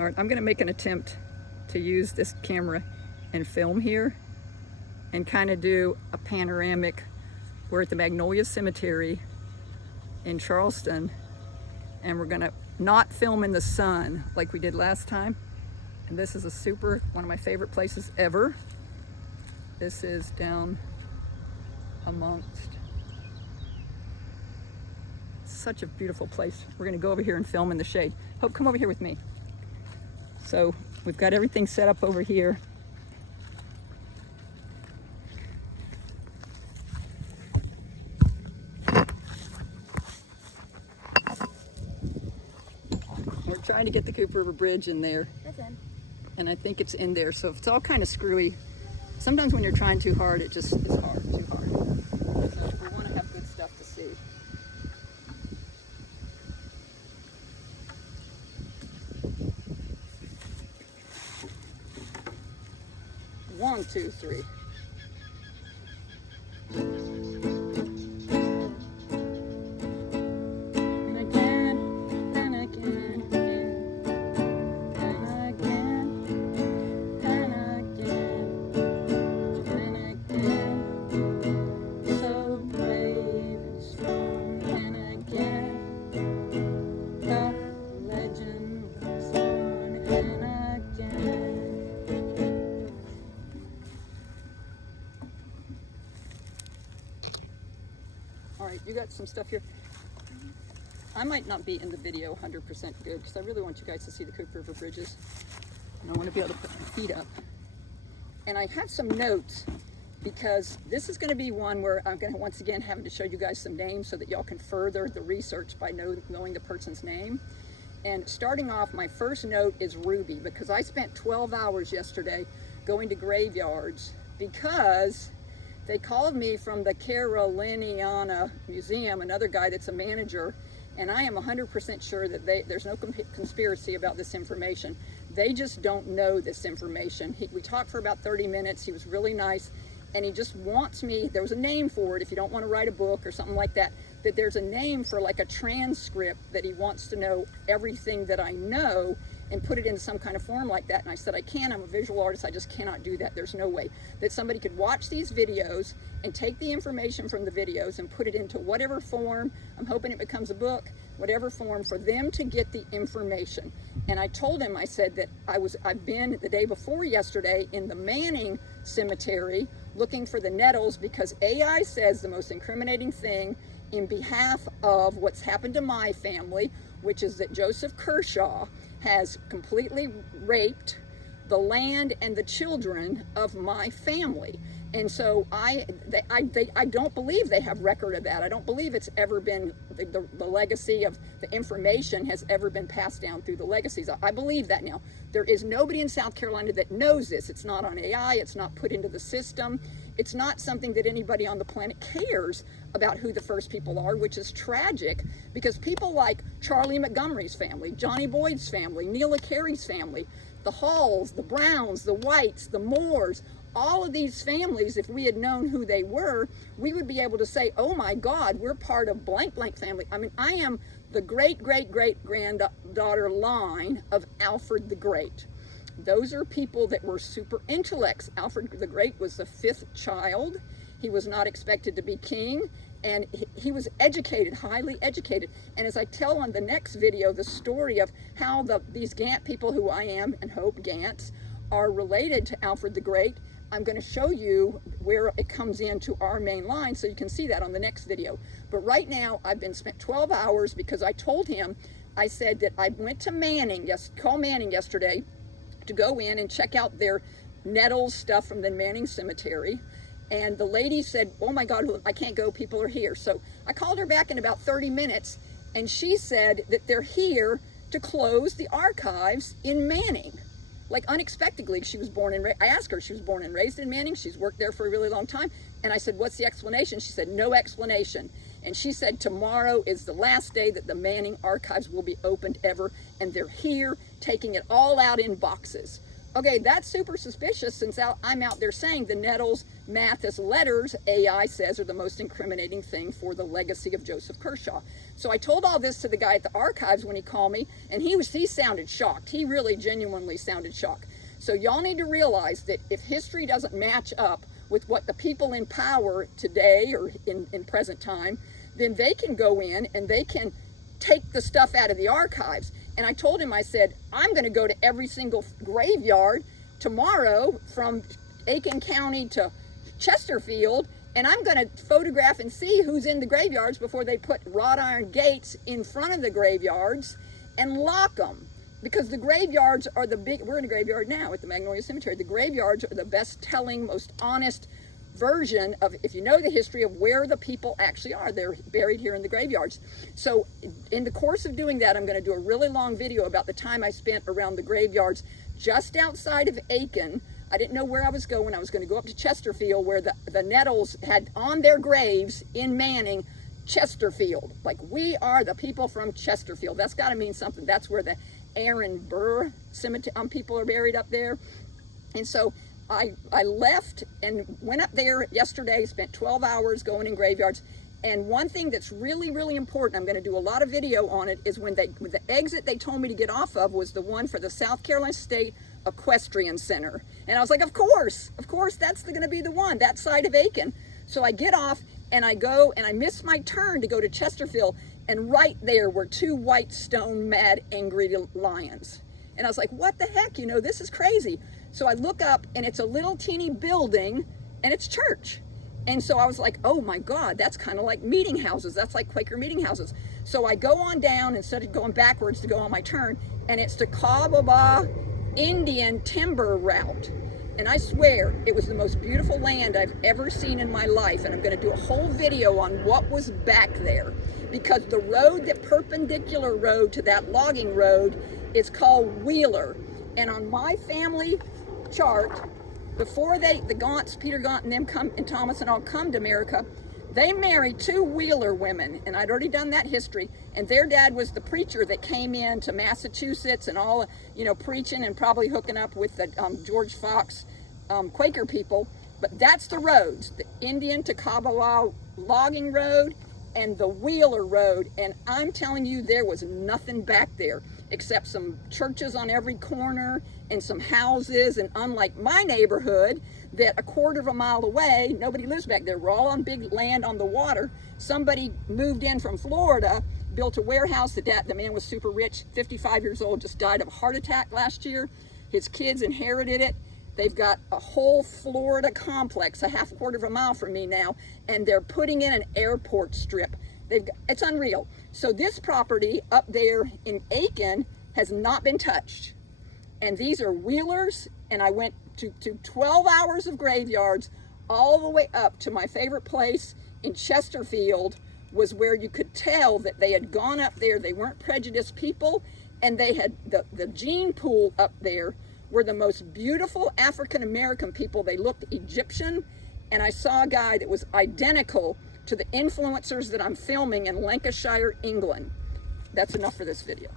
All right, I'm gonna make an attempt to use this camera and film here and kind of do a panoramic. We're at the Magnolia Cemetery in Charleston, and we're gonna not film in the sun like we did last time. And this is one of my favorite places ever. This is down amongst, such a beautiful place. We're gonna go over here and film in the shade. Hope, come over here with me. So we've got everything set up over here. We're trying to get the Cooper River Bridge in there. That's in. And I think it's in there. So if it's all kind of screwy, sometimes when you're trying too hard, it just is hard, too hard. So we want to have good stuff to see. One, two, three. And again, and again, and again, and again, and again. So brave and strong, and again, the legend was on, and again. All right, you got some stuff here. I might not be in the video 100% good because I really want you guys to see the Cooper River bridges. And I want to be able to put my feet up. And I have some notes because this is going to be one where I'm going to once again having to show you guys some names so that y'all can further the research by knowing the person's name. And starting off, my first note is Ruby, because I spent 12 hours yesterday going to graveyards because they called me from the Caroliniana Museum, another guy that's a manager, and I am 100% sure that there's no conspiracy about this information. They just don't know this information. We talked for about 30 minutes. He was really nice, and he just wants me, there was a name for it if you don't want to write a book or something like that, that there's a name for like a transcript that he wants to know everything that I know and put it into some kind of form like that. And I said, I can't, I'm a visual artist, I just cannot do that. There's no way that somebody could watch these videos and take the information from the videos and put it into whatever form. I'm hoping it becomes a book, whatever form, for them to get the information. And I told him, I said that I've been the day before yesterday in the Manning Cemetery looking for the nettles, because AI says the most incriminating thing in behalf of what's happened to my family, which is that Joseph Kershaw has completely raped the land and the children of my family. And so I don't believe they have record of that. I don't believe it's ever been, the legacy of the information has ever been passed down through the legacies. I believe that now. There is nobody in South Carolina that knows this. It's not on AI, it's not put into the system. It's not something that anybody on the planet cares about who the first people are, which is tragic, because people like Charlie Montgomery's family, Johnny Boyd's family, Neela Carey's family, the Halls, the Browns, the Whites, the Moores, all of these families, if we had known who they were, we would be able to say, oh my God, we're part of blank blank family. I mean, I am the great great great granddaughter line of Alfred the Great. Those are people that were super intellects. Alfred the Great was the 5th child. He was not expected to be king, and he was educated, highly educated. And as I tell on the next video, the story of how these Gant people, who I am and hope Gants, are related to Alfred the Great, I'm going to show you where it comes into our main line, so you can see that on the next video. But right now, I've been spent 12 hours because I told him, I said that I went to Manning, call Manning yesterday, to go in and check out their nettles stuff from the Manning Cemetery. And the lady said, oh my God, I can't go, people are here. So I called her back in about 30 minutes, and she said that they're here to close the archives in Manning. Like unexpectedly, she was born and I asked her, she was born and raised in Manning, she's worked there for a really long time. And I said, what's the explanation? She said, no explanation. And she said, tomorrow is the last day that the Manning archives will be opened ever. And they're here taking it all out in boxes. Okay, that's super suspicious since I'm out there saying the Nettles Mathis letters, AI says, are the most incriminating thing for the legacy of Joseph Kershaw. So I told all this to the guy at the archives when he called me, and he sounded shocked. He really genuinely sounded shocked. So y'all need to realize that if history doesn't match up with what the people in power today or in present time, then they can go in and they can take the stuff out of the archives. And I told him, I said, I'm going to go to every single graveyard tomorrow from Aiken County to Chesterfield, and I'm going to photograph and see who's in the graveyards before they put wrought iron gates in front of the graveyards and lock them. Because the graveyards are we're in a graveyard now at the Magnolia Cemetery. The graveyards are the best telling, most honest version of, if you know the history of where the people actually are. They're buried here in the graveyards. So in the course of doing that, I'm going to do a really long video about the time I spent around the graveyards just outside of Aiken. I didn't know where I was going. I was going to go up to Chesterfield, where the Nettles had on their graves in Manning, Chesterfield. Like, we are the people from Chesterfield. That's got to mean something. That's where the Aaron Burr cemetery people are buried up there. And so I left and went up there yesterday, spent 12 hours going in graveyards. And one thing that's really, really important, I'm going to do a lot of video on it, is when the exit they told me to get off of was the one for the South Carolina State Equestrian Center. And I was like, of course, that's going to be the one, that side of Aiken. So I get off and I go and I miss my turn to go to Chesterfield. And right there were two white stone mad angry lions. And I was like, what the heck, this is crazy. So I look up and it's a little teeny building and it's church. And so I was like, oh my God, that's kind of like meeting houses. That's like Quaker meeting houses. So I go on down instead of going backwards to go on my turn, and it's the Kababa Indian timber route. And I swear it was the most beautiful land I've ever seen in my life. And I'm going to do a whole video on what was back there, because the road, the perpendicular road to that logging road, is called Wheeler. And on my family chart, before the Gaunts, Peter Gaunt and them come, and Thomas and all come to America, they married two Wheeler women, and I'd already done that history. And their dad was the preacher that came into Massachusetts and all, preaching and probably hooking up with the George Fox Quaker people. But that's the roads, the Indian to Kabbalah logging road and the Wheeler road. And I'm telling you, there was nothing back there except some churches on every corner and some houses. And unlike my neighborhood, that a quarter of a mile away, nobody lives back there. We're all on big land on the water. Somebody moved in from Florida, built a warehouse. The man was super rich, 55 years old, just died of a heart attack last year. His kids inherited it. They've got a whole Florida complex, a half quarter of a mile from me now, and they're putting in an airport strip. It's unreal. So this property up there in Aiken has not been touched. And these are Wheelers, and I went to 12 hours of graveyards all the way up to my favorite place in Chesterfield, was where you could tell that they had gone up there. They weren't prejudiced people, and they had the gene pool up there were the most beautiful African-American people. They looked Egyptian, and I saw a guy that was identical to the influencers that I'm filming in Lancashire, England. That's enough for this video.